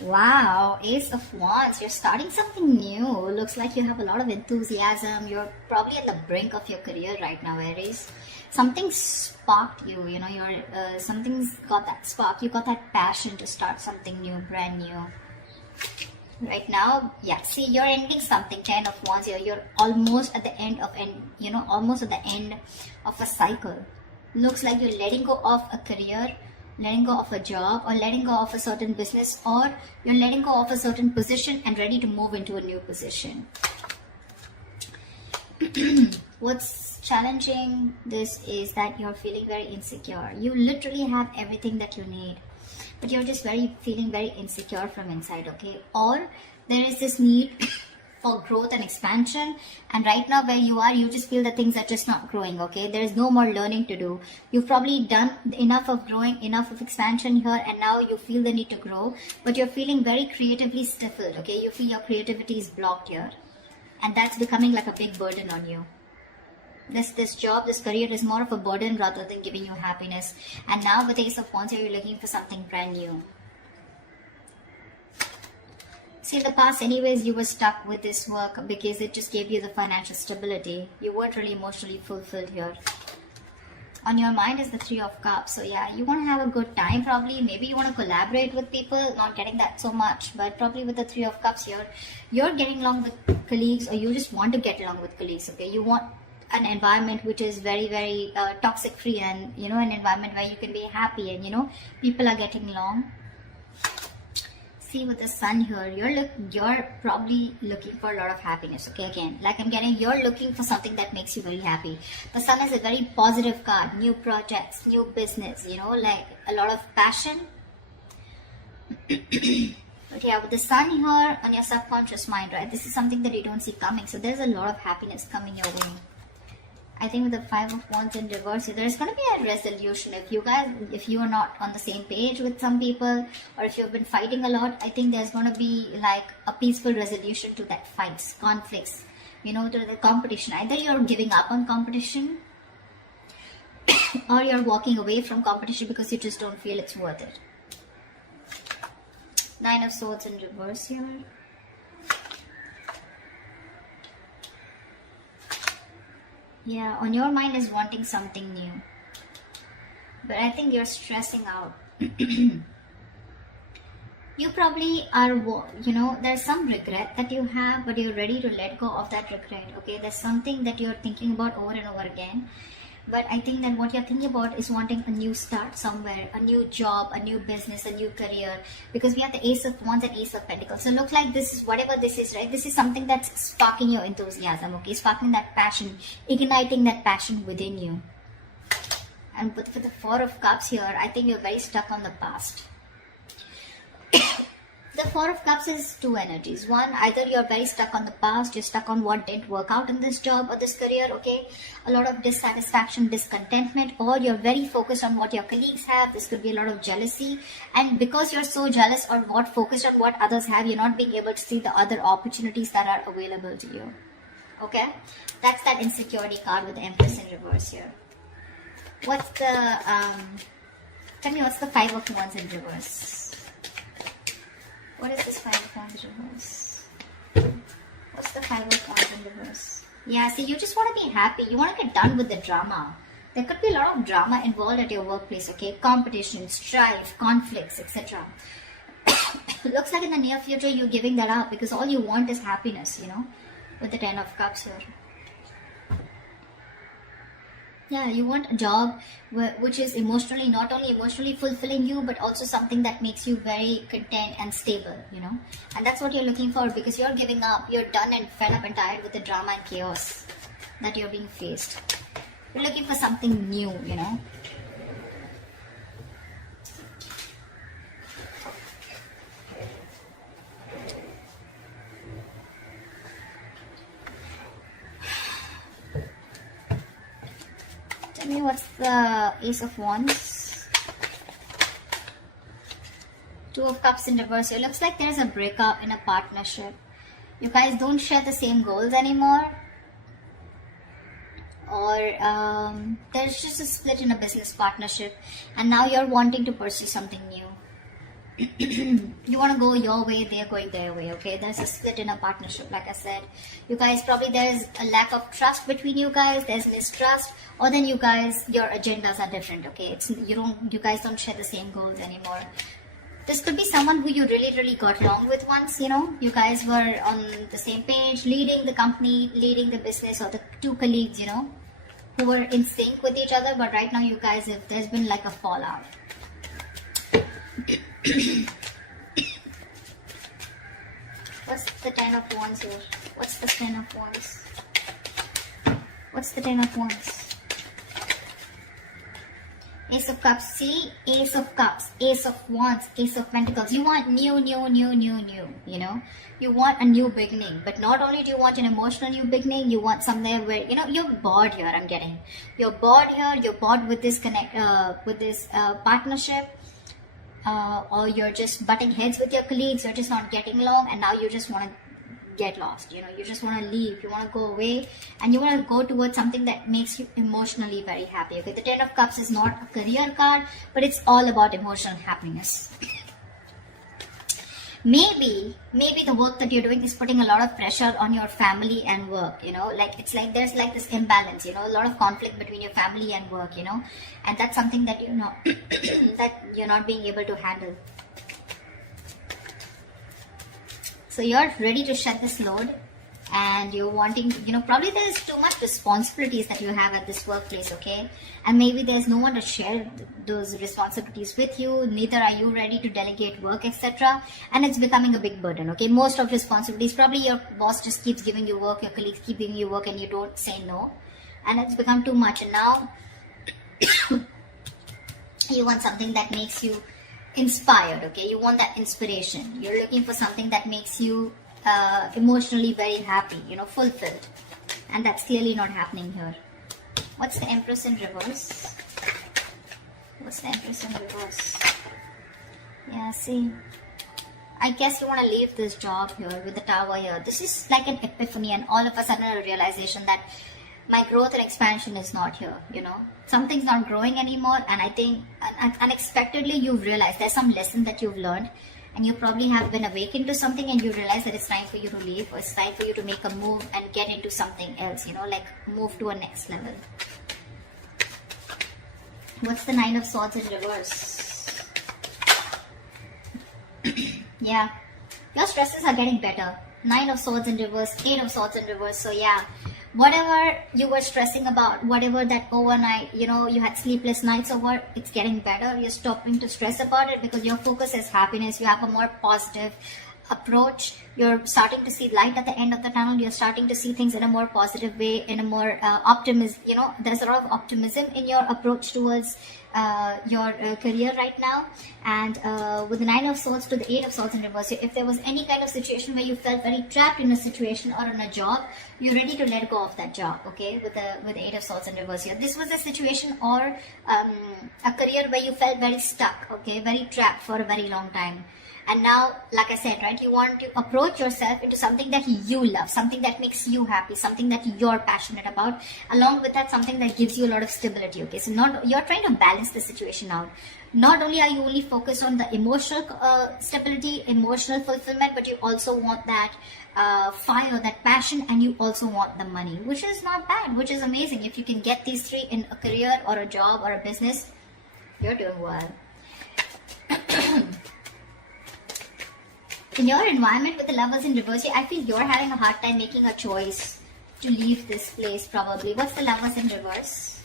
Wow, Ace of Wands. You're starting something new. Looks like you have a lot of enthusiasm. You're probably at the brink of your career right now, Aries. Something sparked you. You know, something's got that spark. You got that passion to start something new, brand new. Right now, yeah. See, you're ending something. 10 of Wands here. You're almost at the end of almost at the end of a cycle. Looks like you're letting go of a career, letting go of a job, or letting go of a certain business, or you're letting go of a certain position and ready to move into a new position. What's challenging this is that you're feeling very insecure. You literally have everything that you need, but you're just feeling very insecure from inside, okay? Or there is this need for growth and expansion, and right now where you are, you just feel that things are just not growing, okay? There is no more learning to do. You've probably done enough of growing, enough of expansion here, and now you feel the need to grow, but you're feeling very creatively stifled, okay? You feel your creativity is blocked here, and that's becoming like a big burden on you. This job, this career is more of a burden rather than giving you happiness. And now with Ace of Wands, you're looking for something brand new. See, in the past anyways, you were stuck with this work because it just gave you the financial stability. You weren't really emotionally fulfilled here. On your mind is the Three of Cups. So yeah, you want to have a good time probably. Maybe you want to collaborate with people, not getting that so much. But probably with the Three of Cups here, you're getting along with colleagues, or you just want to get along with colleagues, okay? You want an environment which is very, very toxic free, and an environment where you can be happy and people are getting along. See, with the Sun here, you're probably looking for a lot of happiness, okay? Again, like I'm getting, you're looking for something that makes you very happy. The Sun is a very positive card. New projects, new business, like a lot of passion. But yeah, with the Sun here on your subconscious mind, right, this is something that you don't see coming, so there's a lot of happiness coming your way. I think with the Five of Wands in reverse, there's going to be a resolution. If you are not on the same page with some people, or if you've been fighting a lot, I think there's going to be like a peaceful resolution to that fights, conflicts, to the competition. Either you're giving up on competition, or you're walking away from competition because you just don't feel it's worth it. Nine of Swords in reverse here. Yeah, on your mind is wanting something new. But I think you're stressing out. You probably are, there's some regret that you have, but you're ready to let go of that regret, okay? There's something that you're thinking about over and over again. But I think that what you're thinking about is wanting a new start somewhere, a new job, a new business, a new career. Because we have the Ace of Wands and Ace of Pentacles. So look like this is, whatever this is, right? This is something that's sparking your enthusiasm, okay? Sparking that passion, igniting that passion within you. And for the Four of Cups here, I think you're very stuck on the past. The Four of Cups is two energies. One, either you're very stuck on the past, you're stuck on what didn't work out in this job or this career, okay? A lot of dissatisfaction, discontentment, or you're very focused on what your colleagues have. This could be a lot of jealousy. And because you're so jealous or not focused on what others have, you're not being able to see the other opportunities that are available to you, okay? That's that insecurity card with the Empress in reverse here. What's the, tell me what's the Five of Wands in reverse? What is this Five of Wands reverse? What's the Five of Wands in reverse? Yeah, see, you just want to be happy. You want to get done with the drama. There could be a lot of drama involved at your workplace, okay? Competition, strife, conflicts, etc. Looks like in the near future you're giving that up because all you want is happiness, with the Ten of Cups here. Yeah, you want a job which is not only emotionally fulfilling you, but also something that makes you very content and stable, And that's what you're looking for because you're giving up. You're done and fed up and tired with the drama and chaos that you're being faced. You're looking for something new, Tell me what's the Ace of Wands? Two of Cups in reverse. It looks like there's a breakup in a partnership. You guys don't share the same goals anymore. Or there's just a split in a business partnership. And now you're wanting to pursue something new. You want to go your way, they're going their way, okay? There's a split in a partnership, like I said. You guys, probably there's a lack of trust between you guys, there's mistrust, or then you guys, your agendas are different, okay? You guys don't share the same goals anymore. This could be someone who you really got along with once, you know? You guys were on the same page, leading the company, leading the business, or the two colleagues, you know, who were in sync with each other, but right now you guys, there's been like a fallout. What's the 10 of Wands here? What's the 10 of Wands? What's the 10 of Wands? Ace of Cups. See? Ace of Cups, Ace of Wands, Ace of Pentacles. You want new, you know? You want a new beginning. But not only do you want an emotional new beginning, you want somewhere where, you know, you're bored here, I'm getting. You're bored here, you're bored with this partnership. Or you're just butting heads with your colleagues, you're just not getting along, and now you just want to get lost, you know, you just want to leave, you want to go away, and you want to go towards something that makes you emotionally very happy, okay? The 10 of Cups is not a career card, but it's all about emotional happiness. Maybe the work that you're doing is putting a lot of pressure on your family and work, you know, like it's like there's like this imbalance, you know, a lot of conflict between your family and work, you know, and that's something that you're not that you're not being able to handle. So you're ready to shed this load, and you're wanting, you know, probably there's too much responsibilities that you have at this workplace, okay? And maybe there's no one to share those responsibilities with you, neither are you ready to delegate work, etc. And it's becoming a big burden, okay? Most of responsibilities, probably your boss just keeps giving you work, your colleagues keep giving you work, and you don't say no. And it's become too much, and now you want something that makes you inspired, okay? You want that inspiration. You're looking for something that makes you emotionally very happy, you know, fulfilled, and that's clearly not happening here. What's the Empress in reverse? What's the Empress in reverse? Yeah, see, I guess you want to leave this job here with the Tower here. This is like an epiphany, and all of a sudden a realization that my growth and expansion is not here, you know, something's not growing anymore, and I think unexpectedly you've realized there's some lesson that you've learned, and you probably have been awakened to something, and you realize that it's time for you to leave, or it's time for you to make a move and get into something else, you know, like move to a next level. What's the 9 of Swords in reverse? Yeah, your stresses are getting better. 9 of Swords in reverse, 8 of Swords in reverse. So yeah, whatever you were stressing about, whatever that overnight, you know, you had sleepless nights over, it's getting better. You're stopping to stress about it because your focus is happiness. You have a more positive approach. You're starting to see light at the end of the tunnel. You're starting to see things in a more positive way, in a more optimism. You know, there's a lot of optimism in your approach towards your career right now. And with the 9 of Swords to the 8 of Swords in reverse, if there was any kind of situation where you felt very trapped in a situation or in a job, you're ready to let go of that job, okay? With the 8 of Swords in reverse here, this was a situation or a career where you felt very stuck, okay, very trapped for a very long time. And now, like I said, right, you want to approach yourself into something that you love, something that makes you happy, something that you're passionate about. Along with that, something that gives you a lot of stability, okay? So you're trying to balance the situation out. Not only are you only focused on the emotional stability, emotional fulfillment, but you also want that fire, that passion, and you also want the money, which is not bad, which is amazing. If you can get these three in a career or a job or a business, you're doing well. In your environment with the Lovers in reverse, I feel you're having a hard time making a choice to leave this place probably. What's the Lovers in reverse?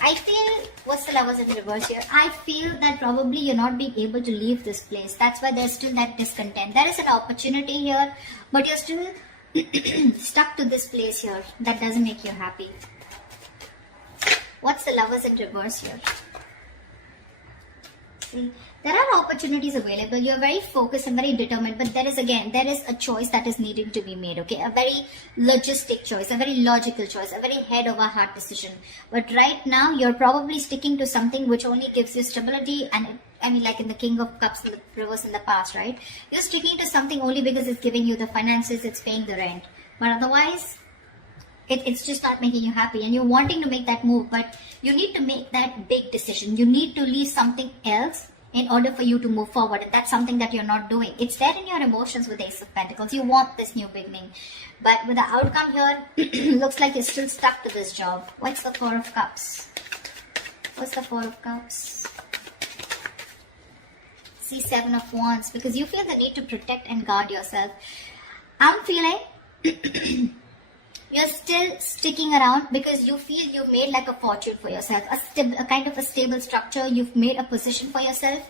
I feel, what's the Lovers in reverse here? I feel that probably you're not being able to leave this place. That's why there's still that discontent. There is an opportunity here, but you're still stuck to this place here. That doesn't make you happy. What's the Lovers in reverse here? See, there are opportunities available. You're very focused and very determined, but there is a choice that is needing to be made, okay? A very logistic choice, a very logical choice, a very head over heart decision. But right now, you're probably sticking to something which only gives you stability, and I mean, like in the King of Cups in the reverse in the past, right? You're sticking to something only because it's giving you the finances, it's paying the rent. But otherwise, it's just not making you happy, and you're wanting to make that move, but you need to make that big decision. You need to leave something else in order for you to move forward, and that's something that you're not doing. It's there in your emotions with the Ace of Pentacles. You want this new beginning, but with the outcome here, looks like you're still stuck to this job. What's the Four of Cups? What's the Four of Cups? See, Seven of Wands, because you feel the need to protect and guard yourself. I'm feeling you're still sticking around because you feel you've made like a fortune for yourself, a kind of a stable structure. You've made a position for yourself,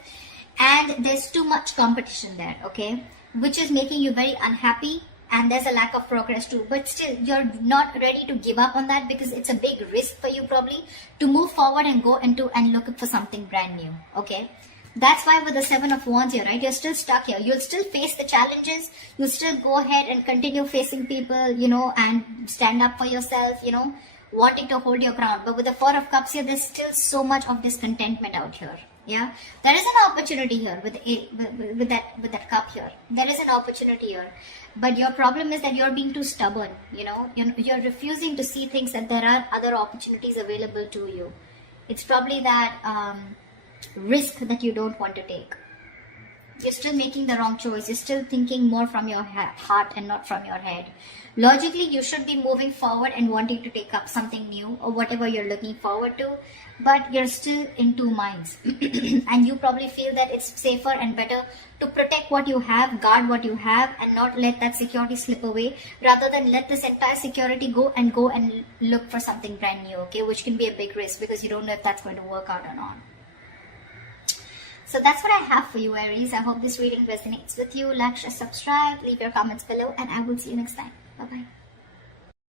and there's too much competition there, okay, which is making you very unhappy, and there's a lack of progress too. But still, you're not ready to give up on that because it's a big risk for you probably to move forward and go into and look for something brand new, okay. That's why with the Seven of Wands here, right, you're still stuck here. You'll still face the challenges. You'll still go ahead and continue facing people, you know, and stand up for yourself, you know, wanting to hold your ground. But with the Four of Cups here, there's still so much of discontentment out here. Yeah, there is an opportunity here with that cup here. There is an opportunity here, but your problem is that you're being too stubborn. You know, you're refusing to see things that there are other opportunities available to you. It's probably that risk that you don't want to take. You're still making the wrong choice. You're still thinking more from your heart and not from your head. Logically, you should be moving forward and wanting to take up something new or whatever you're looking forward to, but you're still in two minds. And you probably feel that it's safer and better to protect what you have, guard what you have, and not let that security slip away, rather than let this entire security go and look for something brand new, okay, which can be a big risk because you don't know if that's going to work out or not. So that's what I have for you, Aries. I hope this reading resonates with you. Like, share, subscribe, leave your comments below, and I will see you next time. Bye-bye.